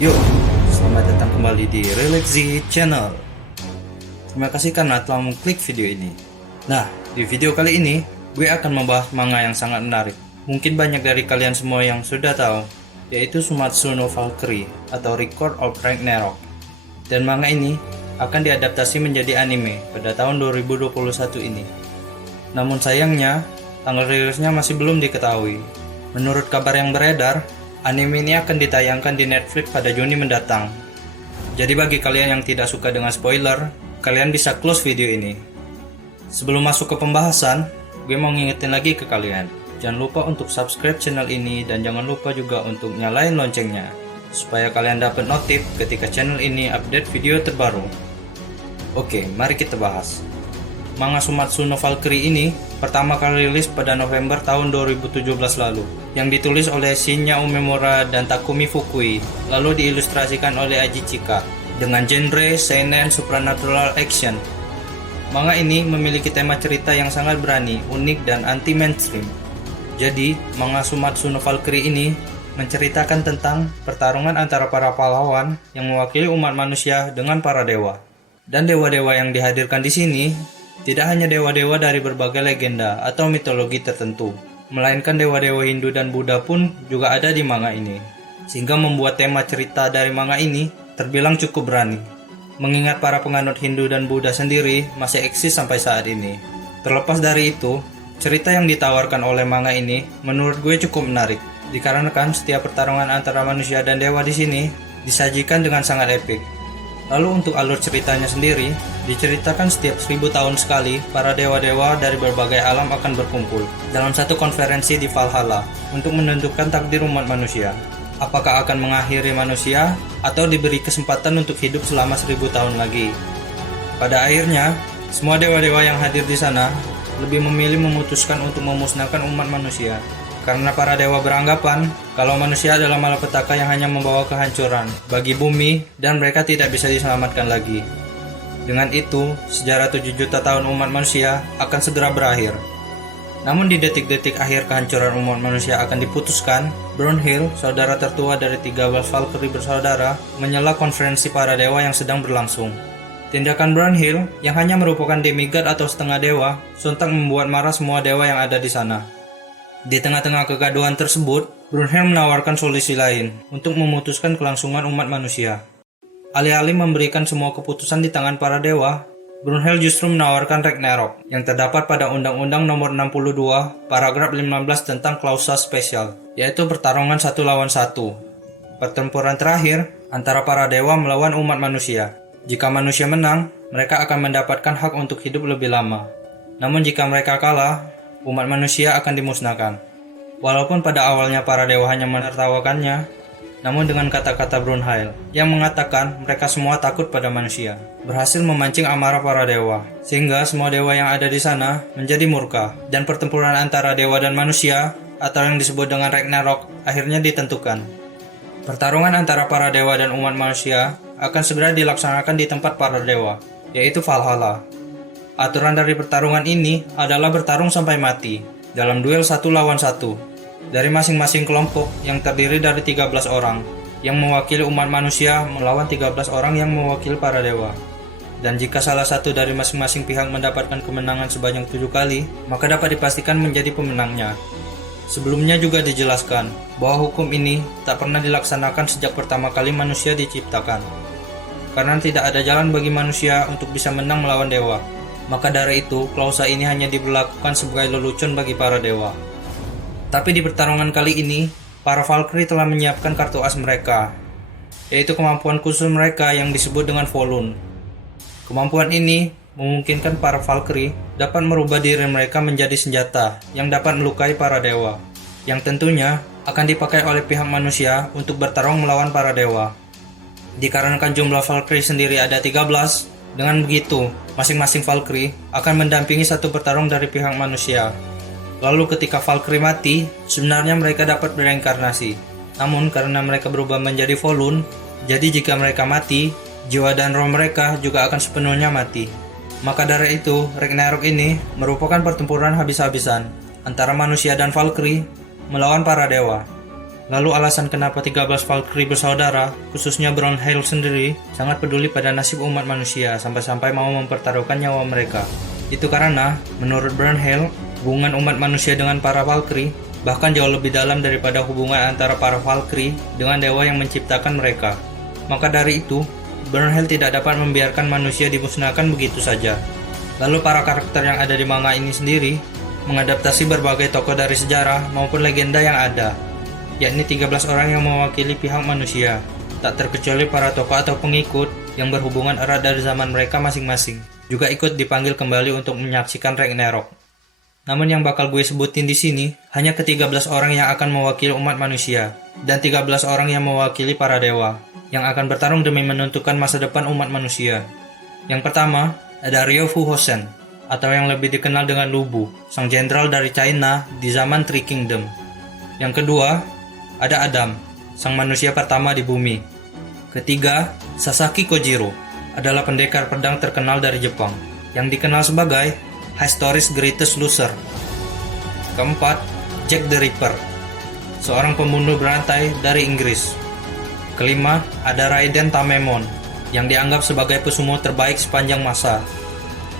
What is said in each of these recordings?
Yuk, selamat datang kembali di Relaxy Channel. Terima kasih karena telah mengklik video ini. Nah, di video kali ini, gue akan membahas manga yang sangat menarik. Mungkin banyak dari kalian semua yang sudah tahu, yaitu Sumatsu no Valkyrie atau Record of Ragnarok. Dan manga ini akan diadaptasi menjadi anime pada tahun 2021 ini. Namun sayangnya, tanggal rilisnya masih belum diketahui. Menurut kabar yang beredar, anime ini akan ditayangkan di Netflix pada Juni mendatang. Jadi bagi kalian yang tidak suka dengan spoiler, kalian bisa close video ini. Sebelum masuk ke pembahasan, gue mau ngingetin lagi ke kalian. Jangan lupa untuk subscribe channel ini dan jangan lupa juga untuk nyalain loncengnya, supaya kalian dapat notif ketika channel ini update video terbaru. Oke, mari kita bahas. Manga Sumatsu no Valkyrie ini pertama kali rilis pada November tahun 2017 lalu, yang ditulis oleh Shinya Umemura dan Takumi Fukui, lalu diilustrasikan oleh Aji Chika, dengan genre seinen supernatural action. Manga ini memiliki tema cerita yang sangat berani, unik, dan anti-mainstream. Jadi, manga Sumatsu no Valkyrie ini menceritakan tentang pertarungan antara para pahlawan yang mewakili umat manusia dengan para dewa. Dan dewa-dewa yang dihadirkan di sini tidak hanya dewa-dewa dari berbagai legenda atau mitologi tertentu, melainkan dewa-dewa Hindu dan Buddha pun juga ada di manga ini, sehingga membuat tema cerita dari manga ini terbilang cukup berani, mengingat para penganut Hindu dan Buddha sendiri masih eksis sampai saat ini. Terlepas dari itu, cerita yang ditawarkan oleh manga ini menurut gue cukup menarik, dikarenakan setiap pertarungan antara manusia dan dewa di sini disajikan dengan sangat epik. Lalu untuk alur ceritanya sendiri, diceritakan setiap 1000 tahun sekali para dewa-dewa dari berbagai alam akan berkumpul dalam satu konferensi di Valhalla untuk menentukan takdir umat manusia. Apakah akan mengakhiri manusia atau diberi kesempatan untuk hidup selama 1000 tahun lagi. Pada akhirnya, semua dewa-dewa yang hadir di sana lebih memilih memutuskan untuk memusnahkan umat manusia. Karena para dewa beranggapan kalau manusia adalah malapetaka yang hanya membawa kehancuran bagi bumi dan mereka tidak bisa diselamatkan lagi. Dengan itu, sejarah 7 juta tahun umat manusia akan segera berakhir. Namun di detik-detik akhir kehancuran umat manusia akan diputuskan, Brunhild, saudara tertua dari 13 Valkyrie bersaudara, menyela konferensi para dewa yang sedang berlangsung. Tindakan Brunhild, yang hanya merupakan demigod atau setengah dewa, sontak membuat marah semua dewa yang ada di sana. Di tengah-tengah kegaduhan tersebut, Brunhild menawarkan solusi lain untuk memutuskan kelangsungan umat manusia. Alih-alih memberikan semua keputusan di tangan para dewa, Brunhild justru menawarkan Ragnarok yang terdapat pada Undang-Undang Nomor 62, paragraf 15 tentang klausa spesial, yaitu pertarungan 1 lawan 1. Pertempuran terakhir antara para dewa melawan umat manusia. Jika manusia menang, mereka akan mendapatkan hak untuk hidup lebih lama. Namun jika mereka kalah, umat manusia akan dimusnahkan. Walaupun pada awalnya para dewa hanya menertawakannya, namun dengan kata-kata Brunhild yang mengatakan mereka semua takut pada manusia, berhasil memancing amarah para dewa, sehingga semua dewa yang ada di sana menjadi murka, dan pertempuran antara dewa dan manusia, atau yang disebut dengan Ragnarok, akhirnya ditentukan. Pertarungan antara para dewa dan umat manusia akan segera dilaksanakan di tempat para dewa, yaitu Valhalla. Aturan dari pertarungan ini adalah bertarung sampai mati dalam duel 1 lawan 1 dari masing-masing kelompok yang terdiri dari 13 orang yang mewakili umat manusia melawan 13 orang yang mewakili para dewa. Dan jika salah satu dari masing-masing pihak mendapatkan kemenangan sebanyak 7 kali, maka dapat dipastikan menjadi pemenangnya. Sebelumnya juga dijelaskan bahwa hukum ini tak pernah dilaksanakan sejak pertama kali manusia diciptakan, karena tidak ada jalan bagi manusia untuk bisa menang melawan dewa. Maka dari itu, klausa ini hanya diberlakukan sebagai lelucon bagi para dewa. Tapi di pertarungan kali ini, para Valkyrie telah menyiapkan kartu as mereka, yaitu kemampuan khusus mereka yang disebut dengan Volund. Kemampuan ini memungkinkan para Valkyrie dapat merubah diri mereka menjadi senjata yang dapat melukai para dewa, yang tentunya akan dipakai oleh pihak manusia untuk bertarung melawan para dewa. Dikarenakan jumlah Valkyrie sendiri ada 13, dengan begitu, masing-masing Valkyrie akan mendampingi satu pertarung dari pihak manusia. Lalu ketika Valkyrie mati, sebenarnya mereka dapat bereinkarnasi. Namun karena mereka berubah menjadi Volund, jadi jika mereka mati, jiwa dan roh mereka juga akan sepenuhnya mati. Maka dari itu, Ragnarok ini merupakan pertempuran habis-habisan antara manusia dan Valkyrie melawan para dewa. Lalu alasan kenapa 13 Valkyrie bersaudara, khususnya Brownhill sendiri, sangat peduli pada nasib umat manusia sampai-sampai mau mempertaruhkan nyawa mereka. Itu karena, menurut Brownhill, hubungan umat manusia dengan para Valkyrie bahkan jauh lebih dalam daripada hubungan antara para Valkyrie dengan dewa yang menciptakan mereka. Maka dari itu, Brownhill tidak dapat membiarkan manusia dimusnahkan begitu saja. Lalu para karakter yang ada di manga ini sendiri mengadaptasi berbagai tokoh dari sejarah maupun legenda yang ada, yakni 13 orang yang mewakili pihak manusia, tak terkecuali para tokoh atau pengikut yang berhubungan erat dari zaman mereka masing-masing, juga ikut dipanggil kembali untuk menyaksikan Ragnarok. Namun yang bakal gue sebutin di sini hanya ke-13 orang yang akan mewakili umat manusia, dan 13 orang yang mewakili para dewa, yang akan bertarung demi menentukan masa depan umat manusia. Yang pertama, ada Ryo Fu Hosen, atau yang lebih dikenal dengan Lu Bu, sang jenderal dari China di zaman Three Kingdom. Yang kedua, ada Adam, sang manusia pertama di bumi. Ketiga, Sasaki Kojiro, adalah pendekar pedang terkenal dari Jepang, yang dikenal sebagai History's Greatest Loser. Keempat, Jack the Ripper, seorang pembunuh berantai dari Inggris. Kelima, ada Raiden Tamemon, yang dianggap sebagai pesumo terbaik sepanjang masa.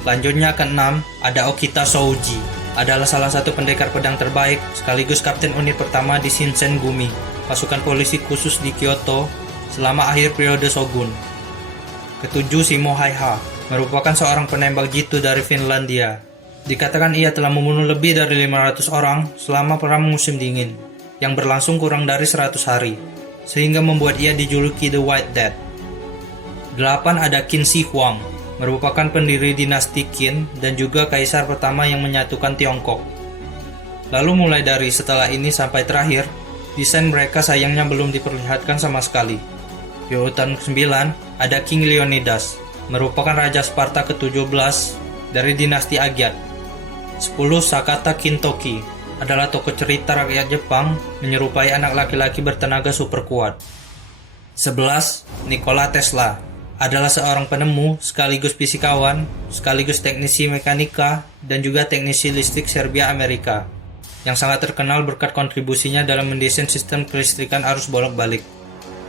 Selanjutnya keenam, ada Okita Souji, adalah salah satu pendekar pedang terbaik sekaligus kapten unit pertama di Shinsengumi, pasukan polisi khusus di Kyoto selama akhir periode Shogun. Ketujuh, Shimo Haiha, merupakan seorang penembak jitu dari Finlandia. Dikatakan ia telah membunuh lebih dari 500 orang selama perang musim dingin, yang berlangsung kurang dari 100 hari, sehingga membuat ia dijuluki The White Death. 8, ada Qin Shi Huang, merupakan pendiri dinasti Qin dan juga kaisar pertama yang menyatukan Tiongkok. Lalu mulai dari setelah ini sampai terakhir, desain mereka sayangnya belum diperlihatkan sama sekali. Di urutan ke-9, ada King Leonidas, merupakan Raja Sparta ke-17 dari dinasti Agyat. 10, Sakata Kintoki, adalah tokoh cerita rakyat Jepang menyerupai anak laki-laki bertenaga super kuat. 11, Nikola Tesla, adalah seorang penemu sekaligus fisikawan, sekaligus teknisi mekanika, dan juga teknisi listrik Serbia Amerika, yang sangat terkenal berkat kontribusinya dalam mendesain sistem kelistrikan arus bolak-balik.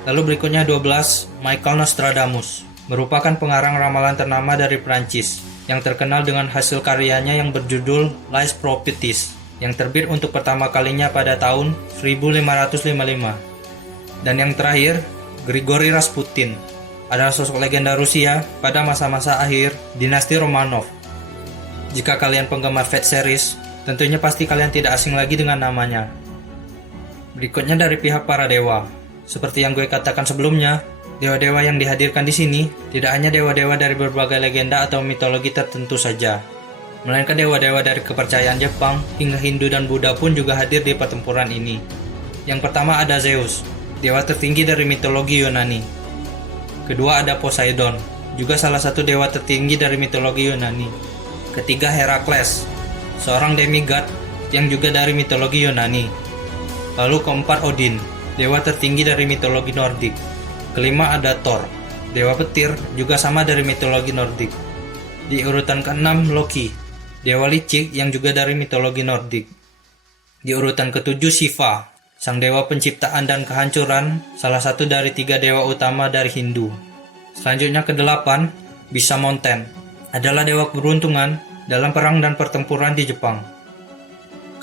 Lalu berikutnya 12, Michael Nostradamus, merupakan pengarang ramalan ternama dari Prancis, yang terkenal dengan hasil karyanya yang berjudul Les Prophéties, yang terbit untuk pertama kalinya pada tahun 1555. Dan yang terakhir, Grigori Rasputin, adalah sosok legenda Rusia pada masa-masa akhir dinasti Romanov. Jika kalian penggemar Fate series, tentunya pasti kalian tidak asing lagi dengan namanya. Berikutnya dari pihak para dewa. Seperti yang gue katakan sebelumnya, dewa-dewa yang dihadirkan di sini tidak hanya dewa-dewa dari berbagai legenda atau mitologi tertentu saja, melainkan dewa-dewa dari kepercayaan Jepang hingga Hindu dan Buddha pun juga hadir di pertempuran ini. Yang pertama ada Zeus, dewa tertinggi dari mitologi Yunani. Kedua ada Poseidon, juga salah satu dewa tertinggi dari mitologi Yunani. Ketiga Herakles, seorang demigod yang juga dari mitologi Yunani. Lalu keempat Odin, dewa tertinggi dari mitologi Nordik. Kelima ada Thor, dewa petir juga sama dari mitologi Nordik. Di urutan keenam Loki, dewa licik yang juga dari mitologi Nordik. Di urutan ketujuh Shiva, sang dewa penciptaan dan kehancuran, salah satu dari 3 dewa utama dari Hindu. Selanjutnya ke-8, Bisha Mountain, adalah dewa keberuntungan dalam perang dan pertempuran di Jepang.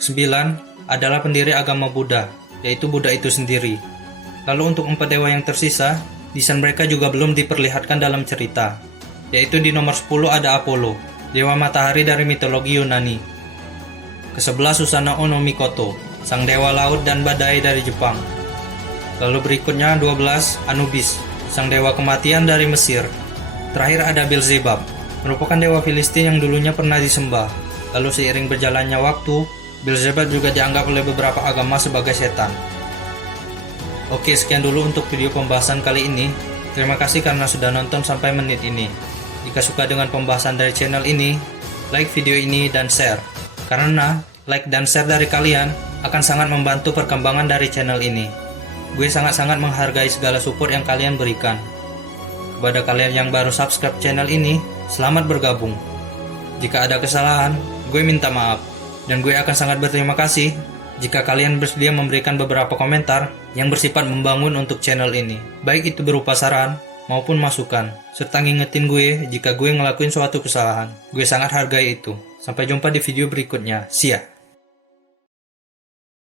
Ke-9 adalah pendiri agama Buddha, yaitu Buddha itu sendiri. Lalu untuk 4 dewa yang tersisa, desain mereka juga belum diperlihatkan dalam cerita, yaitu di nomor 10 ada Apollo, dewa matahari dari mitologi Yunani. Ke-11 Susanoo no Mikoto, sang dewa laut dan badai dari Jepang. Lalu berikutnya 12 Anubis, sang dewa kematian dari Mesir. Terakhir ada Beelzebub, merupakan dewa Filistin yang dulunya pernah disembah. Lalu seiring berjalannya waktu, Beelzebub juga dianggap oleh beberapa agama sebagai setan. Oke, sekian dulu untuk video pembahasan kali ini. Terima kasih karena sudah nonton sampai menit ini. Jika suka dengan pembahasan dari channel ini, like video ini dan share. Karena like dan share dari kalian akan sangat membantu perkembangan dari channel ini. Gue sangat-sangat menghargai segala support yang kalian berikan. Kepada kalian yang baru subscribe channel ini, selamat bergabung. Jika ada kesalahan, gue minta maaf. Dan gue akan sangat berterima kasih jika kalian bersedia memberikan beberapa komentar yang bersifat membangun untuk channel ini, baik itu berupa saran maupun masukan, serta ngingetin gue jika gue ngelakuin suatu kesalahan. Gue sangat hargai itu. Sampai jumpa di video berikutnya. See ya!